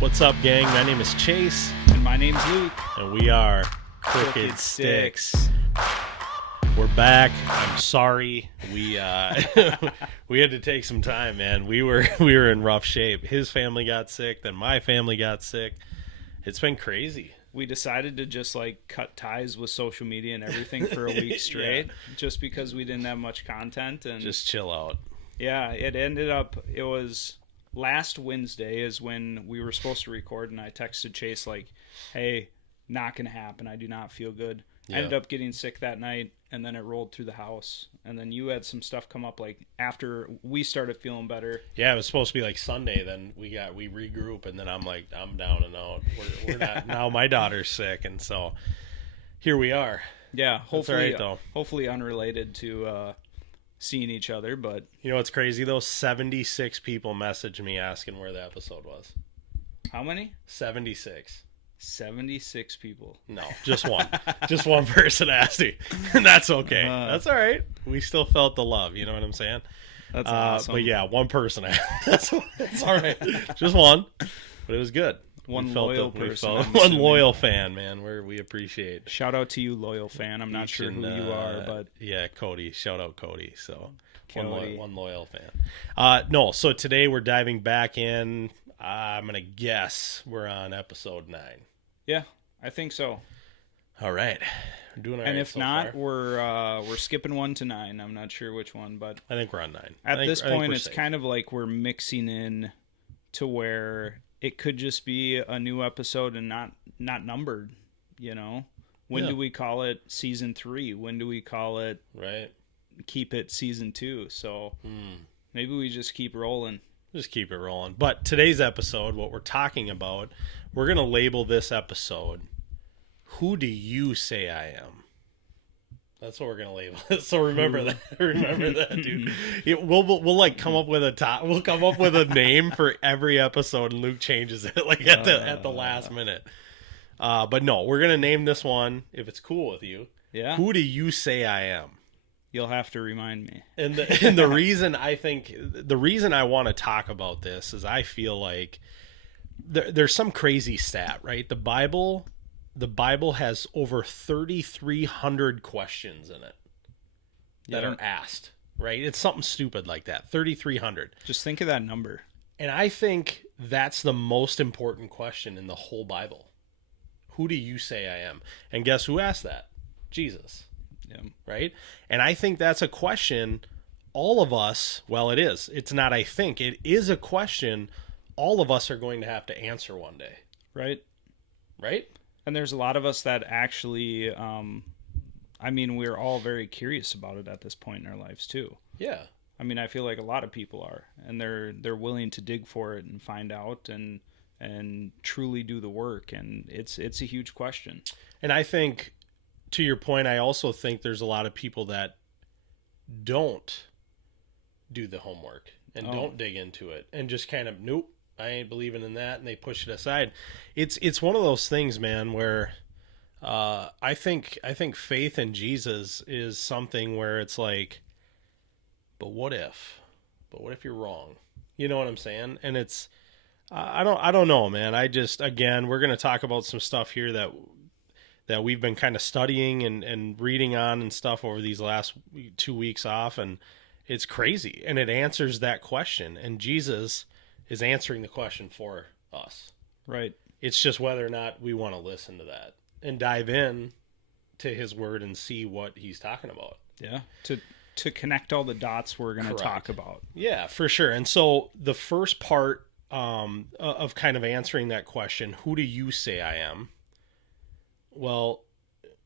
What's up, gang? My name is Chase. And my name's Luke. And we are Crooked Stix. We're back. I'm sorry. We we had to take some time, man. We were in rough shape. His family got sick, then my family got sick. It's been crazy. We decided to just cut ties with social media and everything for a week straight, just because we didn't have much content and just chill out. Yeah, it was last Wednesday is when we were supposed to record, and I texted Chase hey, not gonna happen. I do not feel good. I ended up getting sick that night, and then it rolled through the house. And then you had some stuff come up after we started feeling better. Yeah, it was supposed to be Sunday. Then we regroup, and then I'm down and out. We're not now. My daughter's sick, and so here we are. Yeah, hopefully, all right, though. Hopefully unrelated to seeing each other. But you know what's crazy though? 76 people messaged me asking where the episode was. How many? 76. 76 people. No, just one. Just one person asked me. And that's okay. That's all right. We still felt the love. You know what I'm saying? That's awesome. But yeah, one person asked. That's all right. Just one. But it was good. One loyal person. One loyal fan, man. We appreciate. Shout out to you, loyal fan. I'm not sure who you are, but yeah, Cody. Shout out Cody. So one loyal fan. No, so today we're diving back in. I'm gonna guess we're on episode 9. Yeah, I think so. All right, we're doing all right. And if so not, far. we're skipping 1 to 9. I'm not sure which one, but I think we're on 9. At this point, it's safe. Kind of we're mixing in to where it could just be a new episode and not numbered. You know, when do we call it season 3? When do we call it keep it season 2? So maybe we just keep rolling. Just keep it rolling. But today's episode, what we're talking about, we're going to label this episode, Who Do You Say I Am? That's what we're going to label it. So remember that. Remember that, dude. We'll come up with we'll come up with a name for every episode, and Luke changes it at the last minute. But no, we're going to name this one, if it's cool with you. Yeah. Who do you say I am? You'll have to remind me. And the reason I want to talk about this is I feel like there's some crazy stat, right? The Bible has over 3,300 questions in it that are asked, right? It's something stupid like that. 3,300. Just think of that number. And I think that's the most important question in the whole Bible. Who do you say I am? And guess who asked that? Jesus. Yeah. Right? And I think that's a question all of us, well, it is. It's not I think. It is a question all of us are going to have to answer one day. Right? Right? And there's a lot of us that actually, we're all very curious about it at this point in our lives too. Yeah. I feel like a lot of people are, and they're willing to dig for it and find out and truly do the work. And it's a huge question. And I think, to your point, I also think there's a lot of people that don't do the homework and don't dig into it and just kind of, nope, I ain't believing in that, and they push it aside. It's one of those things, man, where I think faith in Jesus is something where it's but what if? But what if you're wrong? You know what I'm saying? And it's I don't know, man. Again, we're going to talk about some stuff here that we've been kind of studying and reading on and stuff over these last 2 weeks off, and it's crazy. And it answers that question, and Jesus is answering the question for us. Right. It's just whether or not we want to listen to that and dive in to his word and see what he's talking about. Yeah. To connect all the dots we're going to talk about. Yeah, for sure. And so the first part of kind of answering that question, who do you say I am? Well,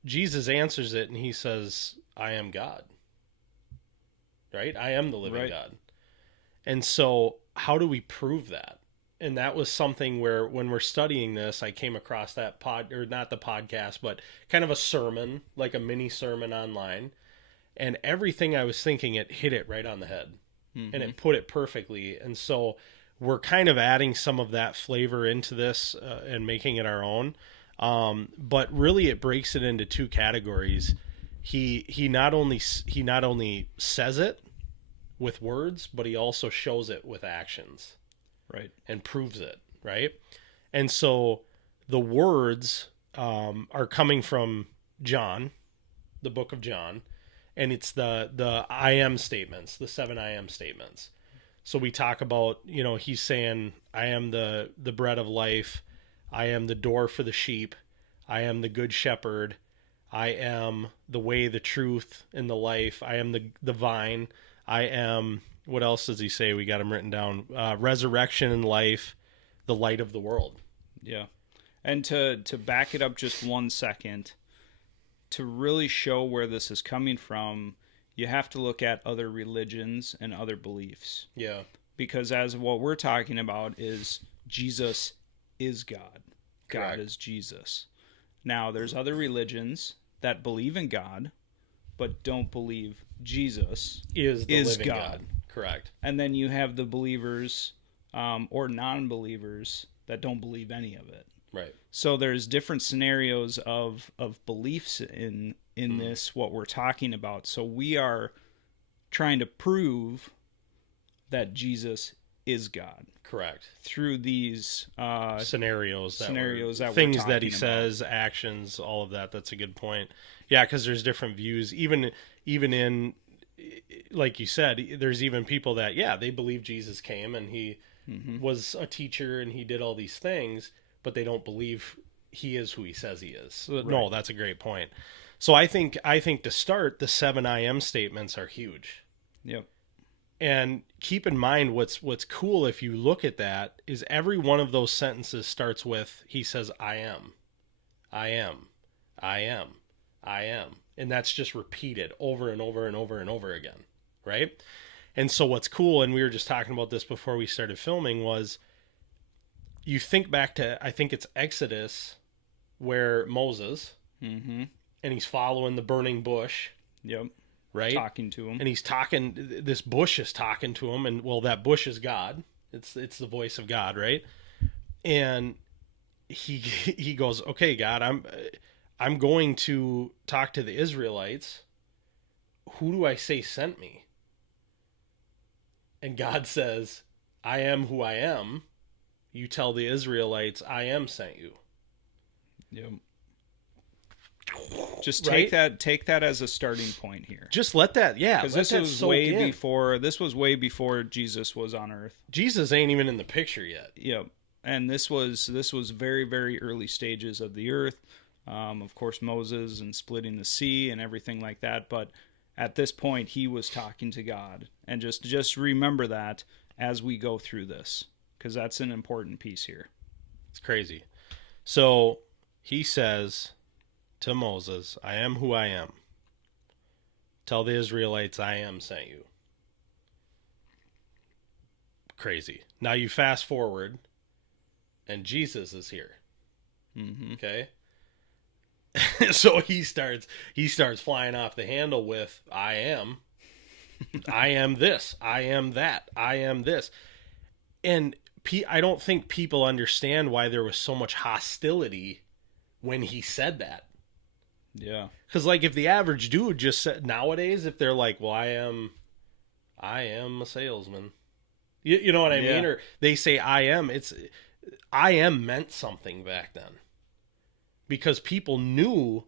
Jesus answers it, and he says, I am God. Right? I am the living God. And so how do we prove that? And that was something where when we're studying this, I came across that not the podcast, but kind of a sermon, like a mini sermon online. And everything I was thinking, it hit it right on the head. Mm-hmm. And it put it perfectly. And so we're kind of adding some of that flavor into this and making it our own. But really it breaks it into 2 categories. He not only says it with words, but he also shows it with actions. Right. And proves it, right? And so the words are coming from John, the book of John, and it's the I am statements, the 7 I am statements. So we talk about, he's saying, I am the bread of life. I am the door for the sheep. I am the good shepherd. I am the way, the truth, and the life. I am the vine. I am, what else does he say? We got him written down. Resurrection and life, the light of the world. Yeah. And to back it up just 1 second, to really show where this is coming from, you have to look at other religions and other beliefs. Yeah. Because as what we're talking about is Jesus is God. Correct. God is Jesus. Now, there's other religions that believe in God, but don't believe Jesus is living God. Correct. And then you have the believers or non-believers that don't believe any of it. Right. So there's different scenarios of beliefs in this, what we're talking about. So we are trying to prove that Jesus is God. Correct. Through these scenarios that things that he says, actions, all of that. That's a good point. Yeah, because there's different views. Even in, like you said, there's even people that, they believe Jesus came and he was a teacher and he did all these things, but they don't believe he is who he says he is. So, right. No, that's a great point. So I think to start, the 7 I am statements are huge. Yep. And keep in mind what's cool if you look at that is every one of those sentences starts with, he says, I am, I am, I am, I am. And that's just repeated over and over and over and over again. Right. And so what's cool, and we were just talking about this before we started filming, was you think back to, I think it's Exodus, where Moses, and he's following the burning bush. Yep. Right? Talking to him. And he's talking, this bush is talking to him, and well, that bush is God. It's the voice of God, right? And he goes, okay, God, I'm going to talk to the Israelites. Who do I say sent me? And God says, I am who I am. You tell the Israelites, I am sent you. Yep. Just take that as a starting point here. Just let that, because this was way before Jesus was on earth. Jesus ain't even in the picture yet. Yep. And this was very, very early stages of the earth. Of course, Moses and splitting the sea and everything like that. But at this point, he was talking to God. And just remember that as we go through this, because that's an important piece here. It's crazy. So he says to Moses, I am who I am. Tell the Israelites, I am sent you. Crazy. Now you fast forward, and Jesus is here. Okay? So he starts flying off the handle with, I am. I am this. I am that. I am this. And I don't think people understand why there was so much hostility when he said that. Yeah. Because, like, if the average dude just said, nowadays, if they're like, well, I am a salesman. You know what I mean? Or they say I am. I am meant something back then. Because people knew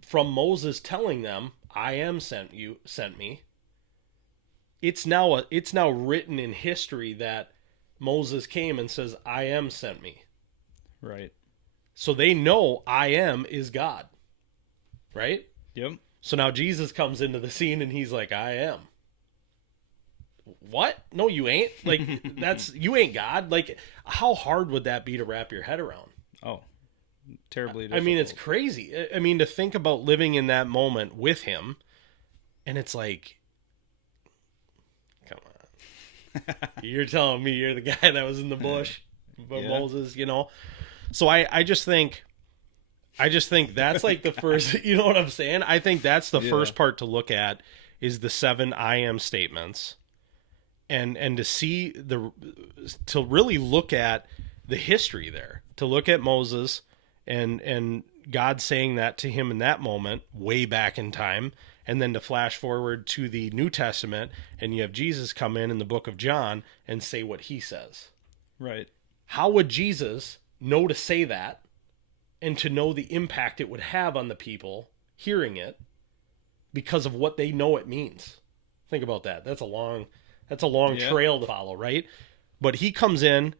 from Moses telling them, I am sent me. It's now written in history that Moses came and says, I am sent me. Right. So they know I am is God. Right? Yep. So now Jesus comes into the scene and he's like, I am. What? No, you ain't. Like, you ain't God. Like, how hard would that be to wrap your head around? Oh, terribly difficult. I mean, it's crazy. I mean, to think about living in that moment with him, and it's like, come on. You're telling me you're the guy that was in the bush, but Moses, So I just think that's like the first, you know what I'm saying? I think that's the first part to look at is the 7 I am statements. And to see to really look at the history there, to look at Moses and God saying that to him in that moment, way back in time, and then to flash forward to the New Testament, and you have Jesus come in the book of John and say what he says. Right. How would Jesus know to say that and to know the impact it would have on the people hearing it because of what they know it means. Think about that. That's a long trail to follow, right? But he comes in,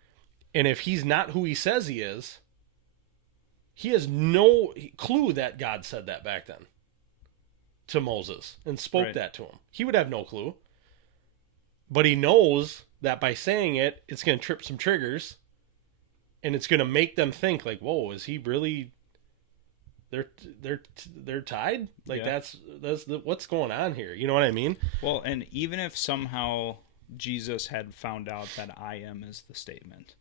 and if he's not who he says he is, he has no clue that God said that back then to Moses and spoke that to him. He would have no clue. But he knows that by saying it, it's going to trip some triggers, and it's going to make them think like, "Whoa, is he really? They're tied? Like that's what's going on here?" You know what I mean? Well, and even if somehow Jesus had found out that I am is the statement,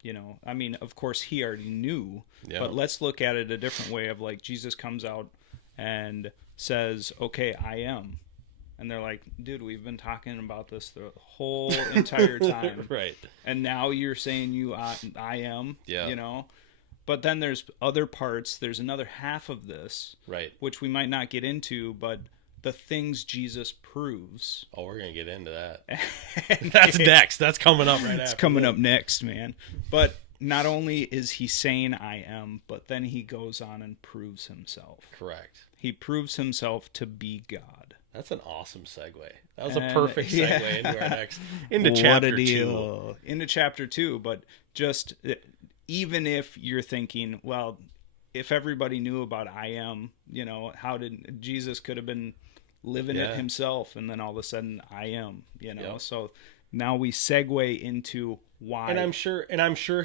you know, I mean, of course he already knew, but let's look at it a different way of like Jesus comes out and says, "Okay, I am." And they're like, "Dude, we've been talking about this the whole entire time." Right. And now you're saying I am, you know? But then there's other parts. There's another half of this, right, which we might not get into, but the things Jesus proves. Oh, we're going to get into that. That's next. That's coming up right after. It's coming up next, man. But not only is he saying I am, but then he goes on and proves himself. Correct. He proves himself to be God. That's an awesome segue. That was a perfect segue into our next, into chapter 2. Into chapter 2, but just even if you're thinking, well, if everybody knew about I am, you know, how did Jesus could have been living it himself, and then all of a sudden I am, you know. So now we segue into why. And I'm sure and I'm sure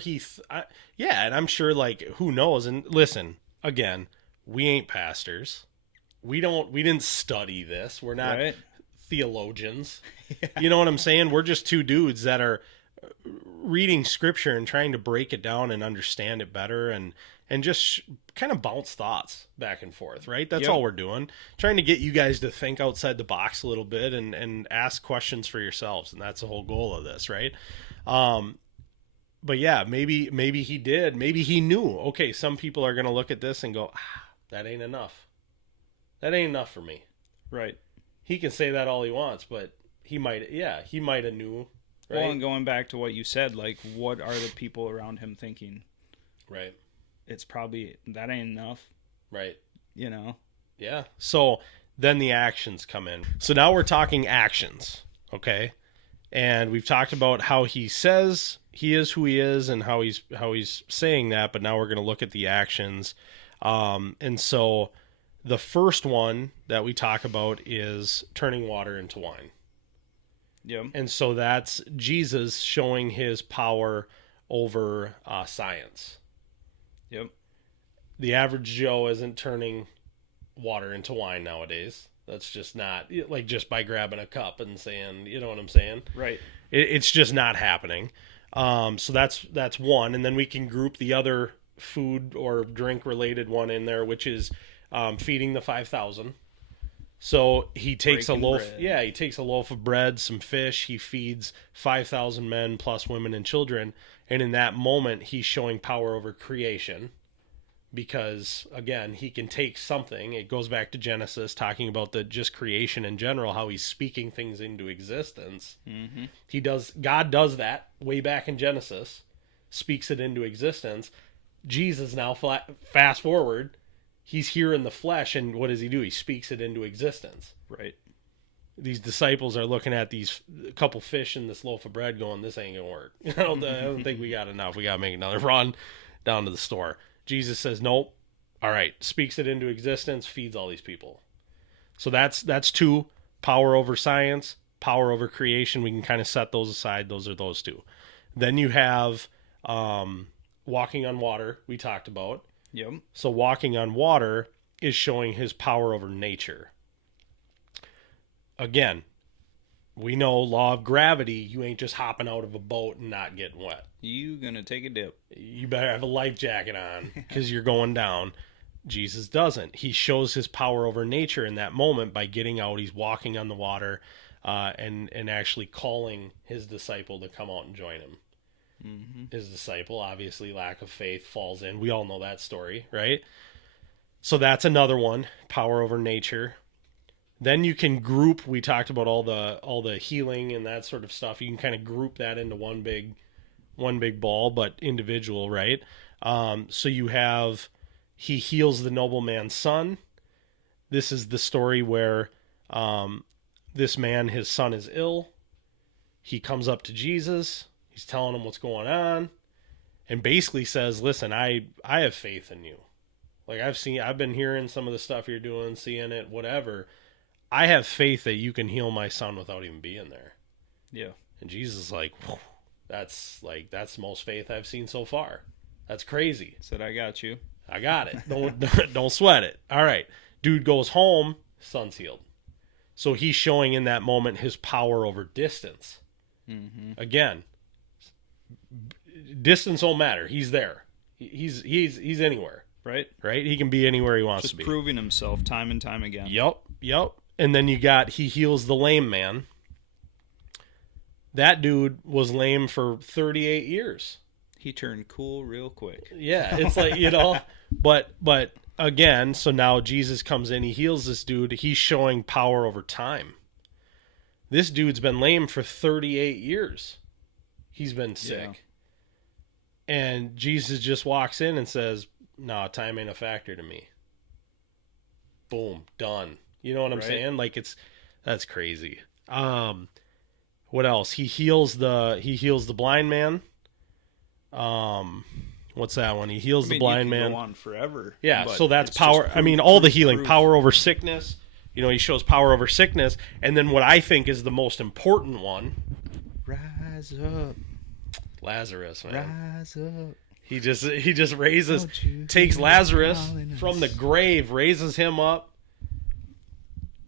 like who knows, and listen, again, we ain't pastors. We didn't study this. We're not theologians. You know what I'm saying? We're just two dudes that are reading scripture and trying to break it down and understand it better and just kind of bounce thoughts back and forth, right? That's all we're doing. Trying to get you guys to think outside the box a little bit and ask questions for yourselves. And that's the whole goal of this, right? But yeah, maybe he did. Maybe he knew, okay, some people are going to look at this and go, that ain't enough. That ain't enough for me. Right. He can say that all he wants, but he might have knew. Right? Well, and going back to what you said, like, what are the people around him thinking? Right. It's probably, that ain't enough. Right. You know? Yeah. So then the actions come in. So now we're talking actions, okay? And we've talked about how he says he is who he is and how he's saying that, but now we're going to look at the actions. And so the first one that we talk about is turning water into wine. Yep. And so that's Jesus showing his power over science. Yep. The average Joe isn't turning water into wine nowadays. That's just not, like, just by grabbing a cup and saying, you know what I'm saying? Right. It's just not happening. So that's one. And then we can group the other food or drink related one in there, which is feeding the 5,000. So he takes Breaking a loaf. bread. Yeah, he takes a loaf of bread, some fish. He feeds 5,000 men plus women and children. And in that moment, he's showing power over creation, because again, he can take something. It goes back to Genesis, talking about the just creation in general, how he's speaking things into existence. Mm-hmm. God does that way back in Genesis, speaks it into existence. Jesus now, fast forward, he's here in the flesh, and what does he do? He speaks it into existence. Right. These disciples are looking at these couple fish and this loaf of bread going, this ain't going to work. I don't think we got enough. We got to make another run down to the store. Jesus says, nope. All right. Speaks it into existence, feeds all these people. So that's two: power over science, power over creation. We can kind of set those aside. Those are those two. Then you have walking on water, we talked about. Yep. So walking on water is showing his power over nature. Again, we know law of gravity. You ain't just hopping out of a boat and not getting wet. You gonna take a dip. You better have a life jacket on because you're going down. Jesus doesn't. He shows his power over nature in that moment by getting out. He's walking on the water and actually calling his disciple to come out and join him. Mm-hmm. His disciple, obviously, lack of faith, falls in. We all know that story, right? So that's another one, power over nature. Then you can group. We talked about all the healing and that sort of stuff. You can kind of group that into one big ball, but individual, right? So you have, he heals the nobleman's son. This is the story where this man, his son is ill. He comes up to Jesus. He's telling him what's going on, and basically says, listen, I have faith in you. Like, I've been hearing some of the stuff you're doing, seeing it, whatever. I have faith that you can heal my son without even being there. Yeah. And Jesus is like, that's the most faith I've seen so far. That's crazy. Said, I got you. I got it. Don't sweat it. All right. Dude goes home, son's healed. So he's showing in that moment his power over distance. Mm-hmm. Again, distance don't matter. He's there. He's anywhere. Right. He can be anywhere he wants Just to be. proving himself time and time again. Yep. And then he heals the lame man. That dude was lame for 38 years. He turned cool real quick. Yeah, it's like, but again, so now Jesus comes in, he heals this dude. He's showing power over time. This dude's been lame for 38 years. He's been sick. Yeah. And Jesus just walks in and says, "No, time ain't a factor to me." Boom, done. You know what I'm saying? Like, that's crazy. What else? He heals the blind man. What's that one? He heals the blind man. Go on forever. Yeah, so that's power. All the healing, power over sickness. He shows power over sickness, and then what I think is the most important one. Rise up, Lazarus, man. Rise up. He just raises, takes Lazarus from the grave, raises him up.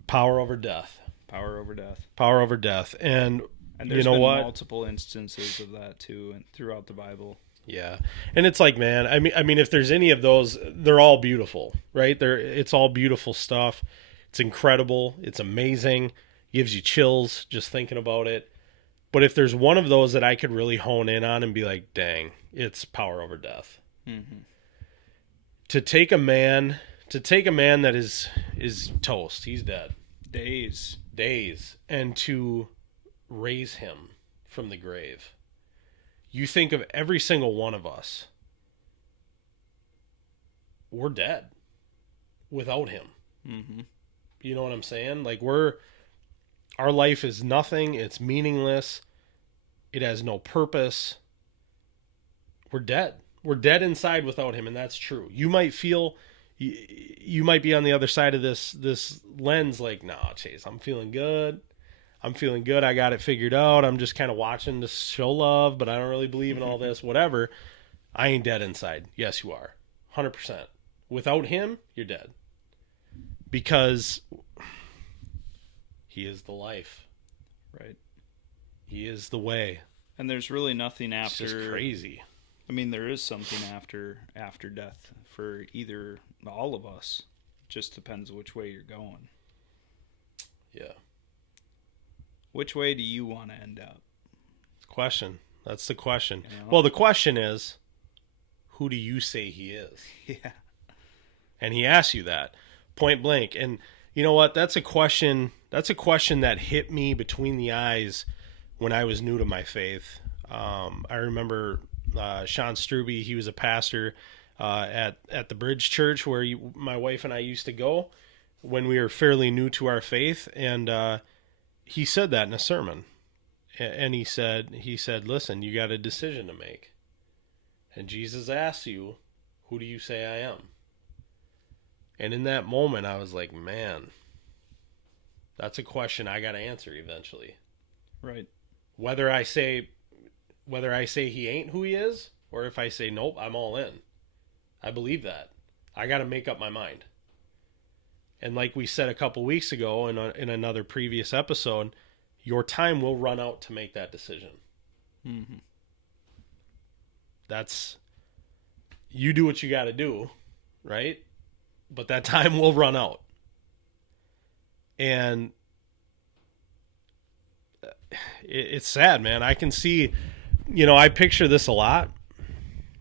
Power over death. Power over death. Power over death. And there's been multiple instances of that too, and throughout the Bible. Yeah, and it's like, man, I mean, if there's any of those, they're all beautiful, right? It's all beautiful stuff. It's incredible. It's amazing. Gives you chills just thinking about it. But if there's one of those that I could really hone in on and be like, dang, it's power over death. Mm-hmm. To take a man that is toast, he's dead. Days, and to raise him from the grave. You think of every single one of us. We're dead without him. Mm-hmm. You know what I'm saying? Like, our life is nothing. It's meaningless. It has no purpose. We're dead. We're dead inside without him, and that's true. You might feel, you might be on the other side of this lens like, nah, Chase, I'm feeling good. I got it figured out. I'm just kind of watching to show love, but I don't really believe in all this, whatever. I ain't dead inside. Yes, you are. 100%. Without him, you're dead. Because he is the life. Right. He is the way. And there's really nothing after. It's just crazy. I mean, there is something after death for either all of us. Just depends which way you're going. Yeah. Which way do you want to end up? Question. That's the question. Well, the question is, who do you say he is? Yeah. And he asks you that point blank. And you know what? That's a question that hit me between the eyes when I was new to my faith. I remember Sean Struby, he was a pastor at the Bridge Church where my wife and I used to go when we were fairly new to our faith. And he said that in a sermon. And he said, listen, you got a decision to make. And Jesus asks you, who do you say I am? And in that moment, I was like, man, that's a question I got to answer eventually. Right. Whether I say he ain't who he is, or if I say, nope, I'm all in. I believe that. I got to make up my mind. And like we said a couple weeks ago in another previous episode, your time will run out to make that decision. Mm-hmm. You do what you got to do, right? But that time will run out. And it's sad, man. I can see, I picture this a lot,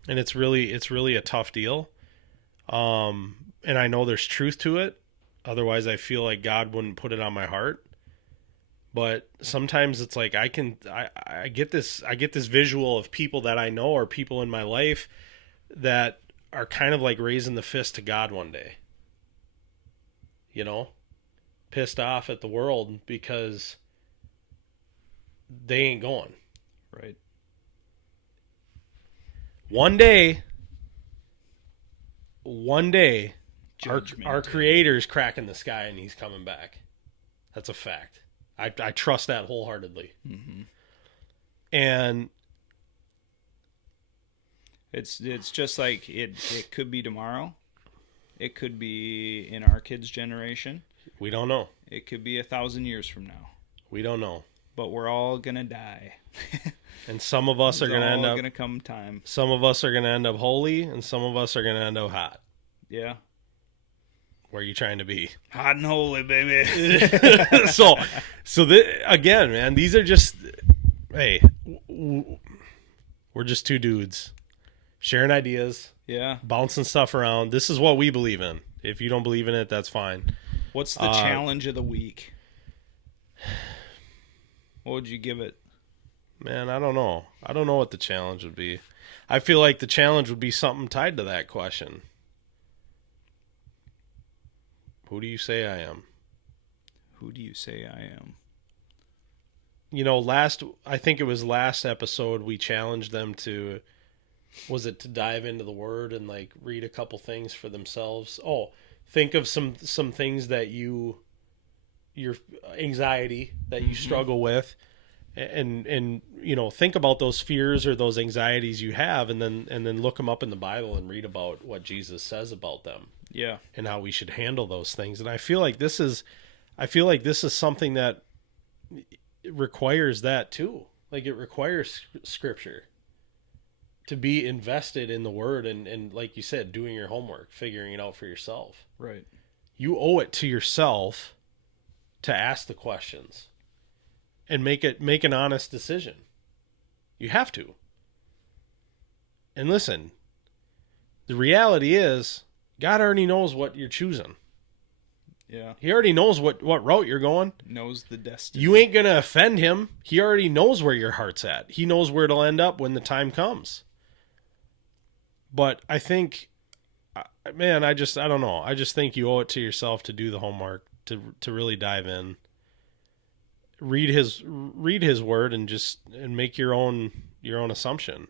and it's really a tough deal. And I know there's truth to it. Otherwise, I feel like God wouldn't put it on my heart. But sometimes it's like I get this visual of people that I know or people in my life that are kind of like raising the fist to God one day. You know? Pissed off at the world because they ain't going. Right. One day, our Creator's cracking the sky and he's coming back. That's a fact. I trust that wholeheartedly. Mm-hmm. And it's just like it could be tomorrow. It could be in our kids' generation. We don't know. It could be 1,000 years from now. We don't know. But we're all gonna die. And some of us are gonna end up. Gonna come time. Some of us are gonna end up holy, and some of us are gonna end up hot. Yeah. Where are you trying to be? Hot and holy, baby. Again, man, these are just, hey, we're just two dudes sharing ideas, yeah, bouncing stuff around. This is what we believe in. If you don't believe in it, that's fine. What's the challenge of the week? What would you give it? Man, I don't know. I don't know what the challenge would be. I feel like the challenge would be something tied to that question. Who do you say I am? Who do you say I am? You know, I think it was last episode we challenged them to, was it to dive into the Word and like read a couple things for themselves? Oh, think of some things that your anxiety that you struggle with, and you know, think about those fears or those anxieties you have, and then look them up in the Bible and read about what Jesus says about them. Yeah. And how we should handle those things. And I feel like this is something that requires that too. Like, it requires scripture to be invested in the Word and like you said, doing your homework, figuring it out for yourself. Right. You owe it to yourself to ask the questions and make an honest decision. You have to. And listen, the reality is, God already knows what you're choosing. Yeah. He already knows what route you're going. Knows the destiny. You ain't going to offend him. He already knows where your heart's at. He knows where it'll end up when the time comes. But I think, man, I don't know. I just think you owe it to yourself to do the homework, to really dive in. Read his word and make your own assumption.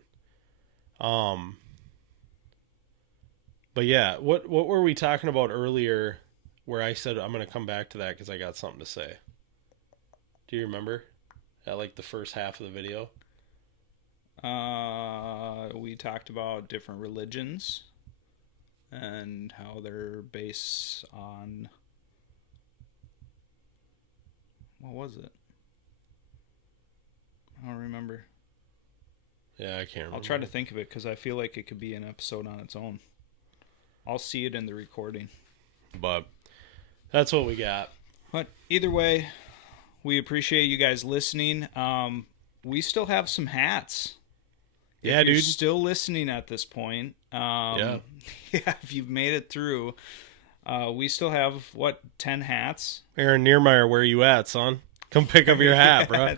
But yeah, what were we talking about earlier where I said I'm going to come back to that because I got something to say? Do you remember? At like the first half of the video? We talked about different religions and how they're based on... What was it? I don't remember. Yeah, I can't remember. I'll try to think of it because I feel like it could be an episode on its own. I'll see it in the recording. But that's what we got. But either way, we appreciate you guys listening. We still have some hats. Yeah, if you're dude. still listening at this point. Yeah, if you've made it through, we still have 10 hats. Aaron Niermeyer, where you at, son? Come pick up your hat, bro. I'm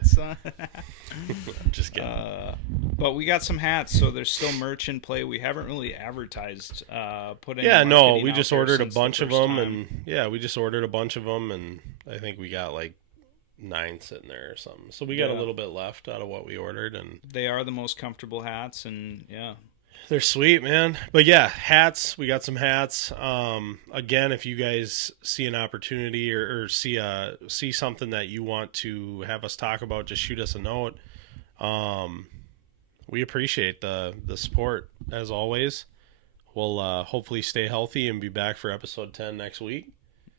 just kidding. But we got some hats, so there's still merch in play. We haven't really advertised. We just ordered a bunch of them, and we just ordered a bunch of them, and I think we got like 9 sitting there or something. So we got a little bit left out of what we ordered, and they are the most comfortable hats, and yeah. They're sweet, man. But yeah, hats. We got some hats. Again, if you guys see an opportunity or see something that you want to have us talk about, just shoot us a note. We appreciate the support as always. We'll hopefully stay healthy and be back for episode 10 next week.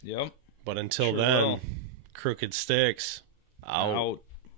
Yep. But until then, Crooked Stix out.